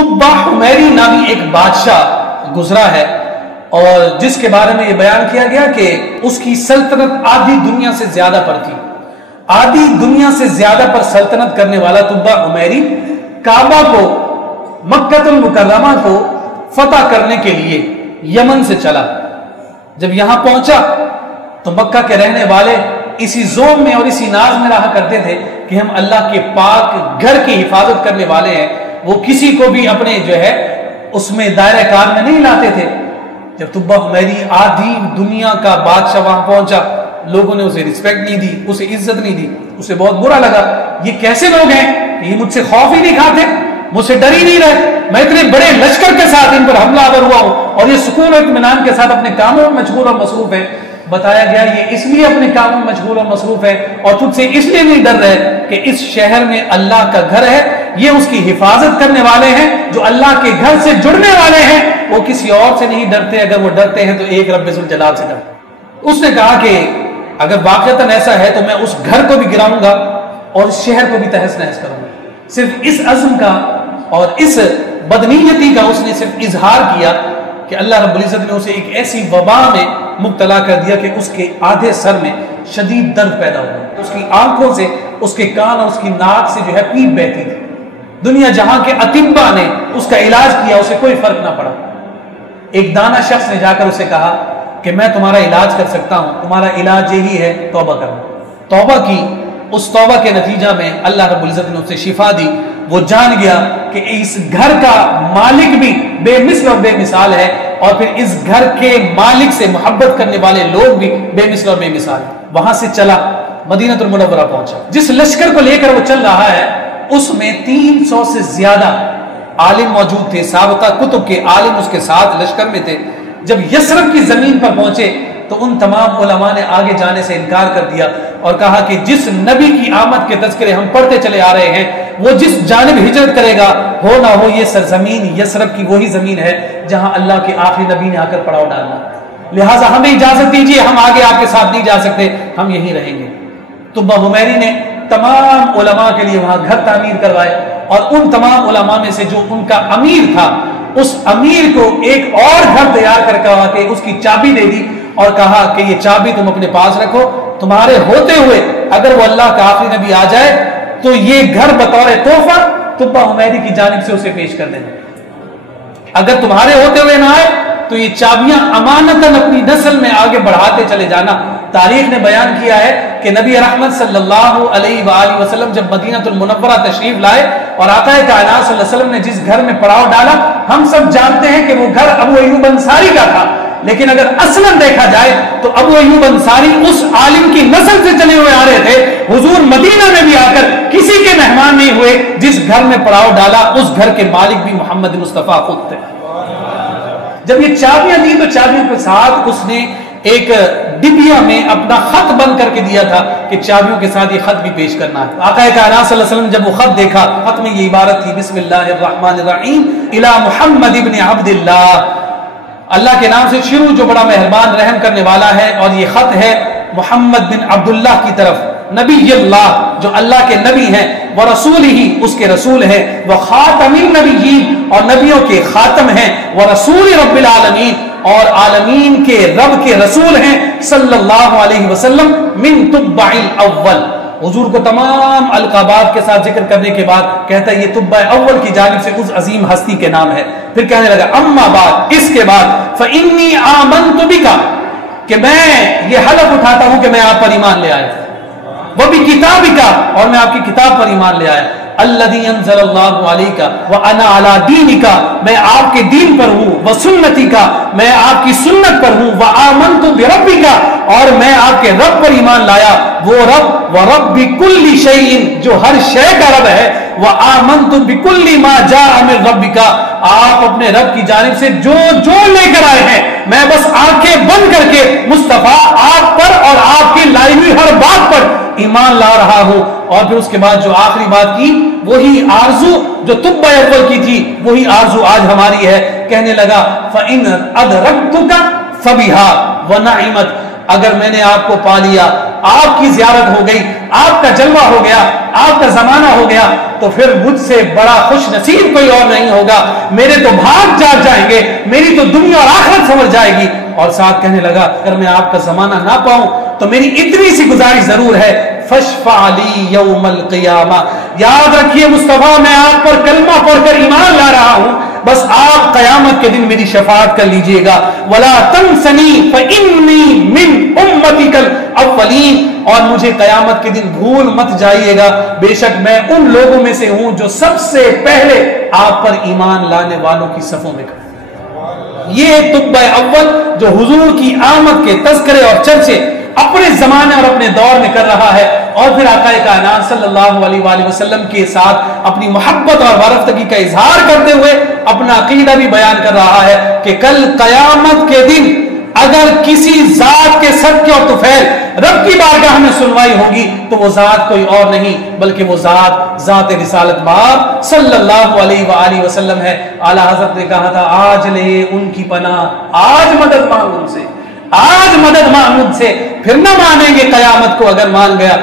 طبہ حمیری نامی ایک بادشاہ گزرا ہے، اور جس کے بارے میں یہ بیان کیا گیا کہ اس کی سلطنت آدھی دنیا سے زیادہ پر تھی، آدھی دنیا سے زیادہ پر سلطنت کرنے والا طبہ حمیری کعبہ کو، مکہ المکرمہ کو فتح کرنے کے لیے یمن سے چلا۔ جب یہاں پہنچا تو مکہ کے رہنے والے اسی زوم میں اور اسی ناز میں رہا کرتے تھے کہ ہم اللہ کے پاک گھر کی حفاظت کرنے والے ہیں، وہ کسی کو بھی اپنے جو ہے اس میں دائرہ کار میں نہیں لاتے تھے۔ جب طبہ حمیری آدھی دنیا کا بادشاہ وہاں پہنچا، لوگوں نے اسے رسپیکٹ نہیں دی، اسے عزت نہیں دی، اسے بہت برا لگا۔ یہ کیسے لوگ ہیں، یہ مجھ سے خوف ہی نہیں کھاتے، مجھ سے ڈر ہی نہیں رہے، میں اتنے بڑے لشکر کے ساتھ ان پر حملہ آور ہوا ہوں اور یہ سکون و اطمینان کے ساتھ اپنے کاموں میں مشغول اور مصروف ہے۔ بتایا گیا یہ اس لیے اپنے کاموں میں مشغول اور مصروف ہے اور تجھ سے اس لیے نہیں ڈر رہے کہ اس شہر میں اللہ کا گھر ہے، یہ اس کی حفاظت کرنے والے ہیں، جو اللہ کے گھر سے جڑنے والے ہیں، وہ کسی اور سے نہیں ڈرتے، اگر وہ ڈرتے ہیں تو ایک رب ذوالجلال سے ڈرتے۔ اس نے کہا کہ اگر واقعتاً ایسا ہے تو میں اس گھر کو بھی گراؤں گا اور اس شہر کو بھی تہس نہس کروں گا۔ صرف اس عزم کا اور اس بدنیتی کا اس نے صرف اظہار کیا کہ اللہ رب العزت نے اسے ایک ایسی وبا میں مبتلا کر دیا کہ اس کے آدھے سر میں شدید درد پیدا ہوا، اس کی آنکھوں سے، اس کے کان اور اس کی ناک سے جو ہے پیپ بہتی تھی۔ دنیا جہاں کے اطباء نے اس کا علاج کیا، اسے کوئی فرق نہ پڑا۔ ایک دانا شخص نے جا کر اسے کہا کہ میں تمہارا علاج کر سکتا ہوں، تمہارا علاج یہی ہے توبہ کرنا۔ توبہ کی، اس توبہ کے نتیجہ میں اللہ رب العزت نے اسے شفا دی۔ وہ جان گیا کہ اس گھر کا مالک بھی بے مثل اور بے مثال ہے، اور پھر اس گھر کے مالک سے محبت کرنے والے لوگ بھی بے مثل اور بے مثال ہیں۔ وہاں سے چلا مدینہ المنورہ پہنچا۔ جس لشکر کو لے کر وہ چل رہا ہے اس میں 300 سے زیادہ عالم موجود تھے، سابقہ کتب کے عالم اس کے ساتھ لشکر میں تھے۔ جب یثرب کی زمین پر پہنچے تو ان تمام علماء نے آگے جانے سے انکار کر دیا اور کہا کہ جس نبی کی آمد کے تذکرے ہم پڑھتے چلے آ رہے ہیں، وہ جس جانب ہجرت کرے گا، ہو نہ ہو یہ سرزمین یثرب کی وہی زمین ہے جہاں اللہ کے آخری نبی نے آ کر پڑاؤ ڈالنا، لہٰذا ہمیں اجازت دیجیے، ہم آگے آپ کے ساتھ نہیں جا سکتے، ہم یہیں رہیں گے۔ طبہ حمیری نے تمام علماء کے لیے وہاں گھر تعمیر کروائے، اور ان تمام علماء میں سے جو ان کا امیر تھا، اس امیر کو ایک اور گھر تیار کر کے اس کی چابی دے دی اور کہا کہ یہ چابی تم اپنے پاس رکھو، تمہارے ہوتے ہوئے اگر وہ اللہ کا آخری نبی آ جائے تو یہ گھر بطور تحفہ طبہ حمیری کی جانب سے اسے پیش کر دینا، اگر تمہارے ہوتے ہوئے نہ آئے تو یہ چابیاں امانتاً اپنی نسل میں آگے بڑھاتے چلے جانا۔ تاریخ نے بیان کیا ہے کہ نبی رحمت صلی اللہ علیہ وآلہ وسلم جب مدینہ المنورہ تشریف لائے اور آقا کائنات صلی اللہ علیہ وسلم نے جس گھر میں پڑاؤ ڈالا، ہم سب جانتے ہیں کہ وہ گھر ابو ایوب انصاری کا تھا، لیکن اگر اصلاً دیکھا جائے تو ابو ایوب انصاری اس عالم کی نسل سے چلے ہوئے آ رہے تھے۔ حضور مدینہ میں بھی آ کر کسی کے مہمان نہیں ہوئے، جس گھر میں پڑاؤ ڈالا اس گھر کے مالک بھی محمد مصطفیٰ خود تھے۔ جب یہ چابیاں دی تو چابیوں کے ساتھ اس نے ایک ڈبیا میں اپنا خط بند کر کے دیا تھا کہ چابیوں کے ساتھ یہ خط بھی پیش کرنا ہے۔ آقا کائنات صلی اللہ علیہ وسلم جب وہ خط دیکھا، خط میں یہ عبارت تھی، بسم اللہ الرحمن الرحیم الی محمد ابن عبد اللہ، اللہ کے نام سے شروع جو بڑا مہربان رحم کرنے والا ہے، اور یہ خط ہے محمد بن عبداللہ کی طرف، نبی اللہ جو اللہ کے نبی ہیں، وہ رسول ہی اس کے رسول ہیں، وہ خاتم النبیین اور نبیوں کے خاتم ہیں، وہ رسول رب العالمین اور عالمین کے رب کے رسول ہیں، صلی اللہ علیہ وسلم، من طبع الاول۔ حضور کو تمام القابات کے ساتھ ذکر کرنے کے بعد کہتا ہے یہ طبع اول کی جانب سے اس عظیم ہستی کے نام ہے۔ پھر کہنے لگا اما بعد، اس کے بعد، فإنی آمنت بک، کہ میں یہ حلف اٹھاتا ہوں کہ میں آپ پر ایمان لے آیا، وبکتابک، اور میں آپ کی کتاب پر ایمان لے آیا، الذی انزل اللہ علیک وانا علی دینک، میں آپ کے دین پر ہوں، وسنتک، میں آپ کی سنت پر ہوں، وآمنت بربک، اور میں آپ کے رب پر ایمان لایا، وہ رب ورب کل شیء جو ہر شے کا رب ہے، وآمنت بکل ما جاء من ربک، آپ اپنے رب کی جانب سے جو جو لے کر آئے ہیں میں بس آنکھیں بند کر کے مصطفیٰ آپ پر اور آپ کی لائی ہوئی ہر بات پر ایمان لا رہا ہوں۔ اور پھر اس کے بعد جو آخری بات کی، وہی آرزو جو طبع اول کی تھی، وہی آرزو آج ہماری ہے۔ کہنے لگا فَإِنْ أَدْرَكْتُكَ فَبِهَا وَنَعِمَتْ، اگر میں نے آپ کو پا لیا، آپ کی زیارت ہو گئی، آپ کا جلوہ ہو گیا، آپ کا زمانہ ہو گیا، تو پھر مجھ سے بڑا خوش نصیب کوئی اور نہیں ہوگا، میرے تو بھاگ جاگ جائیں گے، میری تو دنیا اور آخرت سنور جائے گی۔ اور ساتھ کہنے لگا اگر میں آپ کا زمانہ نہ پاؤں تو میری اتنی سی گزارش ضرور ہے، فاشفع لی یوم القیامہ، یاد رکھیے مصطفیٰ میں آپ پر کلمہ پڑھ کر ایمان لا رہا ہوں، بس آپ قیامت کے دن میری شفاعت کر لیجئے گا، ولا تنسنی فانی من امتک الاولین، اور مجھے قیامت کے دن بھول مت جائیے گا، بے شک میں ان لوگوں میں سے ہوں جو سب سے پہلے آپ پر ایمان لانے والوں کی صفوں میں کھڑا۔ یہ طب اول جو حضور کی آمد کے تذکرے اور چرچے اپنے زمانے اور اپنے دور میں کر رہا ہے، اور پھر آقا کائنات صلی اللہ علیہ وآلہ وسلم کے ساتھ اپنی محبت اور وارفتگی کا اظہار کرتے ہوئے اپنا عقیدہ بھی بیان کر رہا ہے کہ کل قیامت کے دن اگر کسی ذات کے صدقے اور طفیل رب کی بارگاہ میں سنوائی ہوگی تو وہ ذات کوئی اور نہیں بلکہ وہ ذات رسالت باب صلی اللہ علیہ وآلہ وسلم ہے۔ اعلیٰ حضرت نے کہا تھا آج لے ان کی پناہ، آج مدد مانگ ان سے، آج مدد مانگ ان سے، پھر نہ مانیں گے قیامت کو اگر مان گیا۔